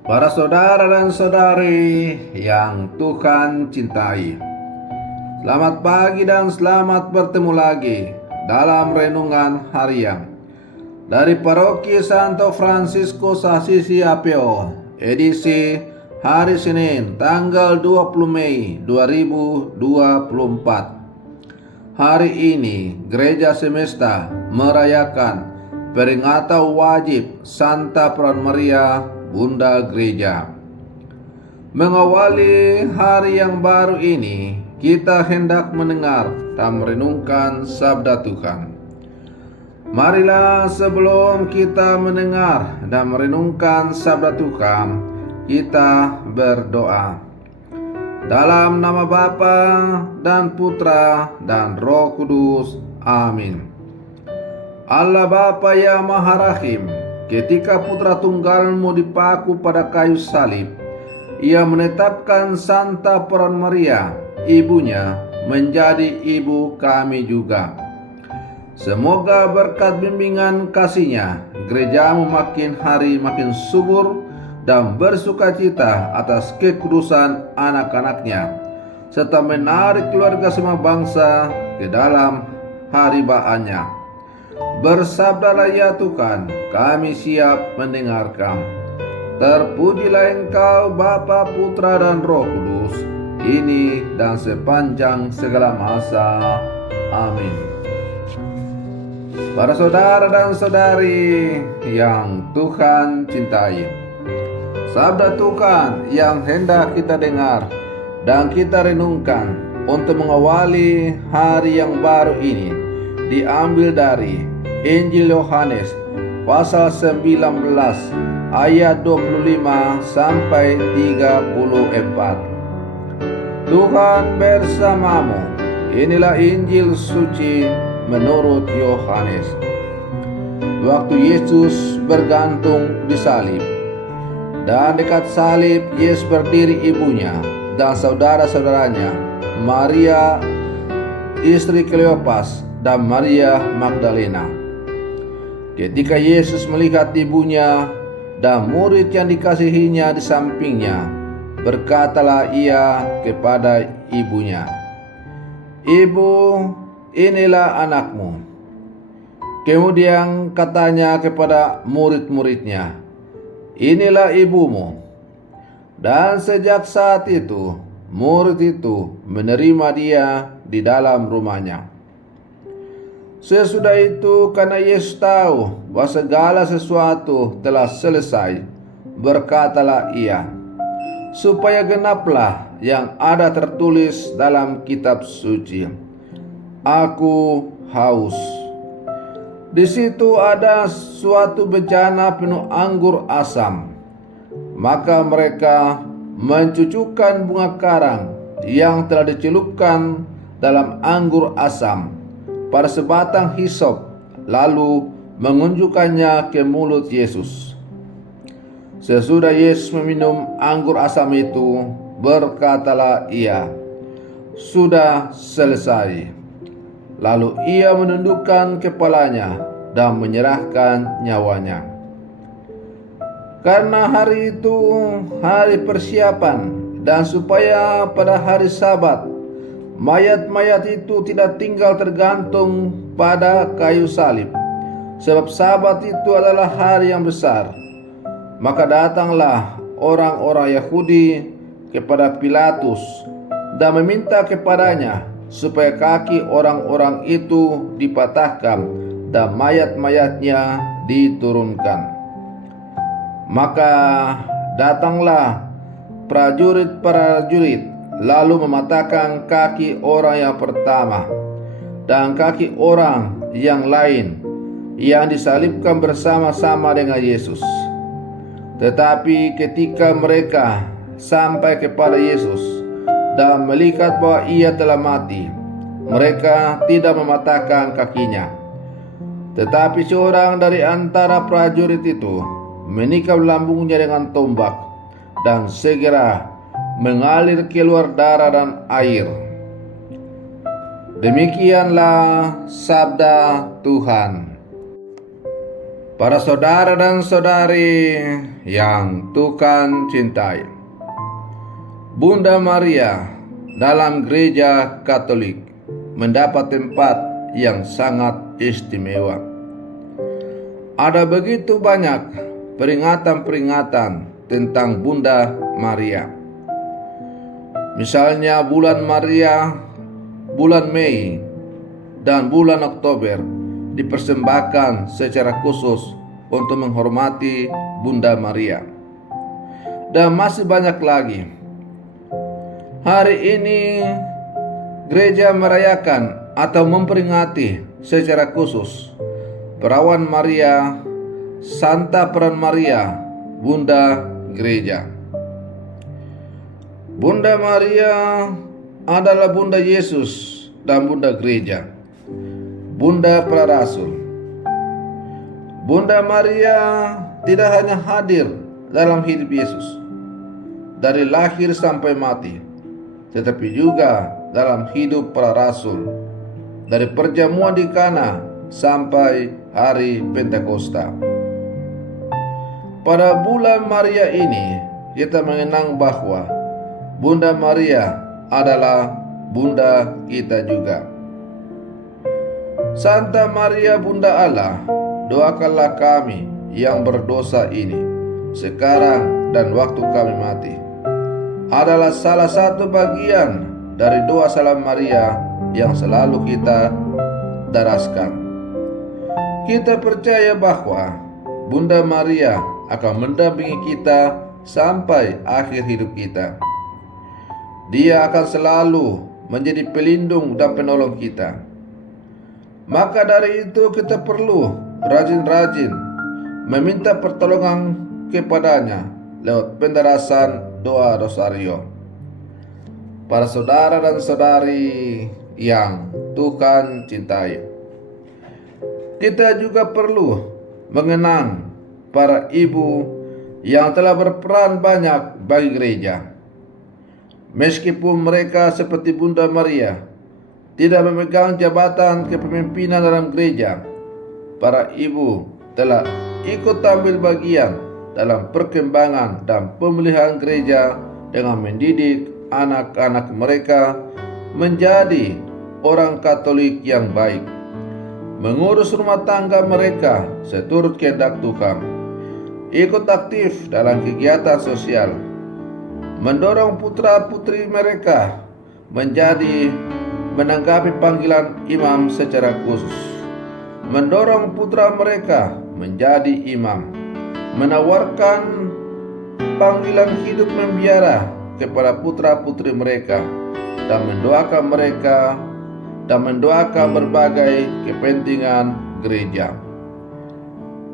Para saudara dan saudari yang Tuhan cintai, selamat pagi dan selamat bertemu lagi dalam renungan harian dari Paroki Santo Fransiskus Assisi Apio, edisi hari Senin tanggal 20 Mei 2024. Hari ini Gereja Semesta merayakan peringatan wajib Santa Peran Maria Bunda Gereja. Mengawali hari yang baru ini, kita hendak mendengar dan merenungkan sabda Tuhan. Marilah sebelum kita mendengar dan merenungkan sabda Tuhan, kita berdoa. Dalam nama Bapa dan Putra dan Roh Kudus. Amin. Allah Bapa yang Maha Rahim, ketika Putra Tunggalmu dipaku pada kayu salib, Ia menetapkan Santa Peran Maria, ibunya, menjadi ibu kami juga. Semoga berkat bimbingan kasih-Nya, gerejamu makin hari makin subur dan bersukacita atas kekudusan anak-anaknya, serta menarik keluarga semua bangsa ke dalam haribaannya. Bersabdalah ya Tuhan, kami siap mendengarkan. Terpujilah Engkau Bapa, Putra dan Roh Kudus, ini dan sepanjang segala masa. Amin. Para saudara dan saudari yang Tuhan cintai, sabda Tuhan yang hendak kita dengar dan kita renungkan untuk mengawali hari yang baru ini diambil dari Injil Yohanes pasal 19 ayat 25 sampai 34. Tuhan bersamamu. Inilah Injil suci menurut Yohanes. Waktu Yesus bergantung di salib, dan dekat salib Yesus berdiri ibunya dan saudara-saudaranya, Maria istri Kleopas dan Maria Magdalena. Ketika Yesus melihat ibunya dan murid yang dikasihinya di sampingnya, berkatalah ia kepada ibunya, "Ibu, inilah anakmu." Kemudian katanya kepada murid-muridnya, "Inilah ibumu." Dan sejak saat itu, murid itu menerima dia di dalam rumahnya. Sesudah itu, karena Yesus tahu bahwa segala sesuatu telah selesai, berkatalah ia, supaya genaplah yang ada tertulis dalam kitab suci, "Aku haus." Di situ ada suatu bejana penuh anggur asam. Maka mereka mencucukkan bunga karang yang telah dicelupkan dalam anggur asam pada sebatang hisop, lalu mengunjukkannya ke mulut Yesus. Sesudah Yesus meminum anggur asam itu, berkatalah ia, "Sudah selesai." Lalu ia menundukkan kepalanya dan menyerahkan nyawanya. Karena hari itu hari persiapan, dan supaya pada hari Sabat mayat-mayat itu tidak tinggal tergantung pada kayu salib, sebab Sabat itu adalah hari yang besar, maka datanglah orang-orang Yahudi kepada Pilatus dan meminta kepadanya supaya kaki orang-orang itu dipatahkan dan mayat-mayatnya diturunkan. Maka datanglah prajurit-prajurit lalu mematahkan kaki orang yang pertama dan kaki orang yang lain yang disalibkan bersama-sama dengan Yesus. Tetapi ketika mereka sampai kepada Yesus dan melihat bahwa ia telah mati, mereka tidak mematahkan kakinya. Tetapi seorang dari antara prajurit itu menikam lambungnya dengan tombak, dan segera mengalir keluar darah dan air. Demikianlah sabda Tuhan. Para saudara dan saudari yang Tuhan cintai, Bunda Maria dalam gereja Katolik mendapat tempat yang sangat istimewa. Ada begitu banyak peringatan-peringatan tentang Bunda Maria. Misalnya bulan Maria, bulan Mei, dan bulan Oktober dipersembahkan secara khusus untuk menghormati Bunda Maria. Dan masih banyak lagi. Hari ini gereja merayakan atau memperingati secara khusus Perawan Maria, Santa Peran Maria, Bunda Gereja. Bunda Maria adalah Bunda Yesus dan Bunda Gereja, Bunda para Rasul. Bunda Maria tidak hanya hadir dalam hidup Yesus dari lahir sampai mati, tetapi juga dalam hidup para rasul, dari perjamuan di Kana sampai hari Pentakosta. Pada bulan Maria ini kita mengenang bahwa Bunda Maria adalah Bunda kita juga. Santa Maria Bunda Allah, doakanlah kami yang berdosa ini sekarang dan waktu kami mati. Adalah salah satu bagian dari doa Salam Maria yang selalu kita daraskan. Kita percaya bahwa Bunda Maria akan mendampingi kita sampai akhir hidup kita. Dia akan selalu menjadi pelindung dan penolong kita. Maka dari itu kita perlu rajin-rajin meminta pertolongan kepadanya lewat pendarasan doa rosario. Para saudara dan saudari yang Tuhan cintai, kita juga perlu mengenang para ibu yang telah berperan banyak bagi gereja. Meskipun mereka seperti Bunda Maria tidak memegang jabatan kepemimpinan dalam gereja, para ibu telah ikut ambil bagian dalam perkembangan dan pemeliharaan gereja dengan mendidik anak-anak mereka menjadi orang Katolik yang baik, mengurus rumah tangga mereka seturut kehendak Tuhan, ikut aktif dalam kegiatan sosial, mendorong putra-putri mereka menanggapi panggilan imam secara khusus, mendorong putra mereka menjadi imam, menawarkan panggilan hidup membiara kepada putra-putri mereka, dan mendoakan berbagai kepentingan gereja.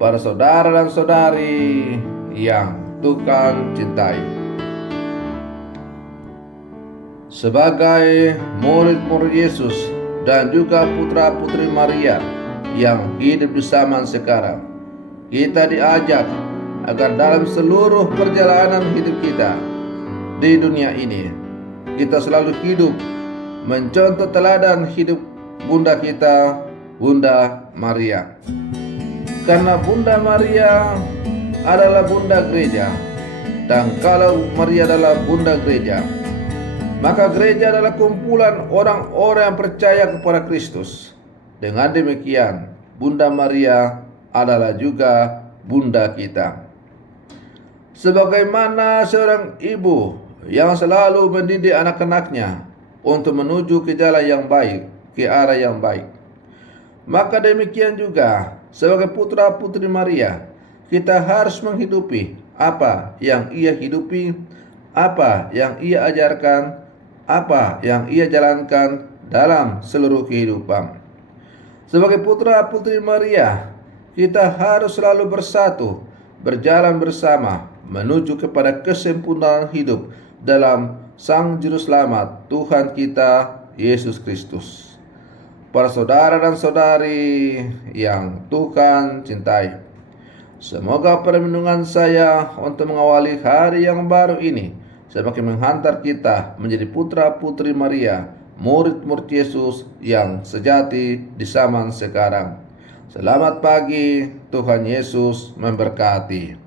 Para saudara dan saudari yang Tuhan cintai, sebagai murid-murid Yesus dan juga putra-putri Maria yang hidup di zaman sekarang, kita diajak agar dalam seluruh perjalanan hidup kita di dunia ini, kita selalu hidup mencontoh teladan hidup Bunda kita, Bunda Maria. Karena Bunda Maria adalah Bunda Gereja, dan kalau Maria adalah Bunda Gereja, maka gereja adalah kumpulan orang-orang yang percaya kepada Kristus. Dengan demikian, Bunda Maria adalah juga Bunda kita. Sebagaimana seorang ibu yang selalu mendidik anak-anaknya untuk menuju ke jalan yang baik, ke arah yang baik, maka demikian juga sebagai putra-putri Maria, kita harus menghidupi apa yang ia hidupi, apa yang ia ajarkan, apa yang ia jalankan dalam seluruh kehidupan. Sebagai putra-putri Maria, kita harus selalu bersatu, berjalan bersama menuju kepada kesempurnaan hidup dalam Sang Juru Selamat Tuhan kita Yesus Kristus. Para saudara dan saudari yang Tuhan cintai, semoga perlindungan saya untuk mengawali hari yang baru ini semakin menghantar kita menjadi putra-putri Maria, murid-murid Yesus yang sejati di zaman sekarang. Selamat pagi, Tuhan Yesus memberkati.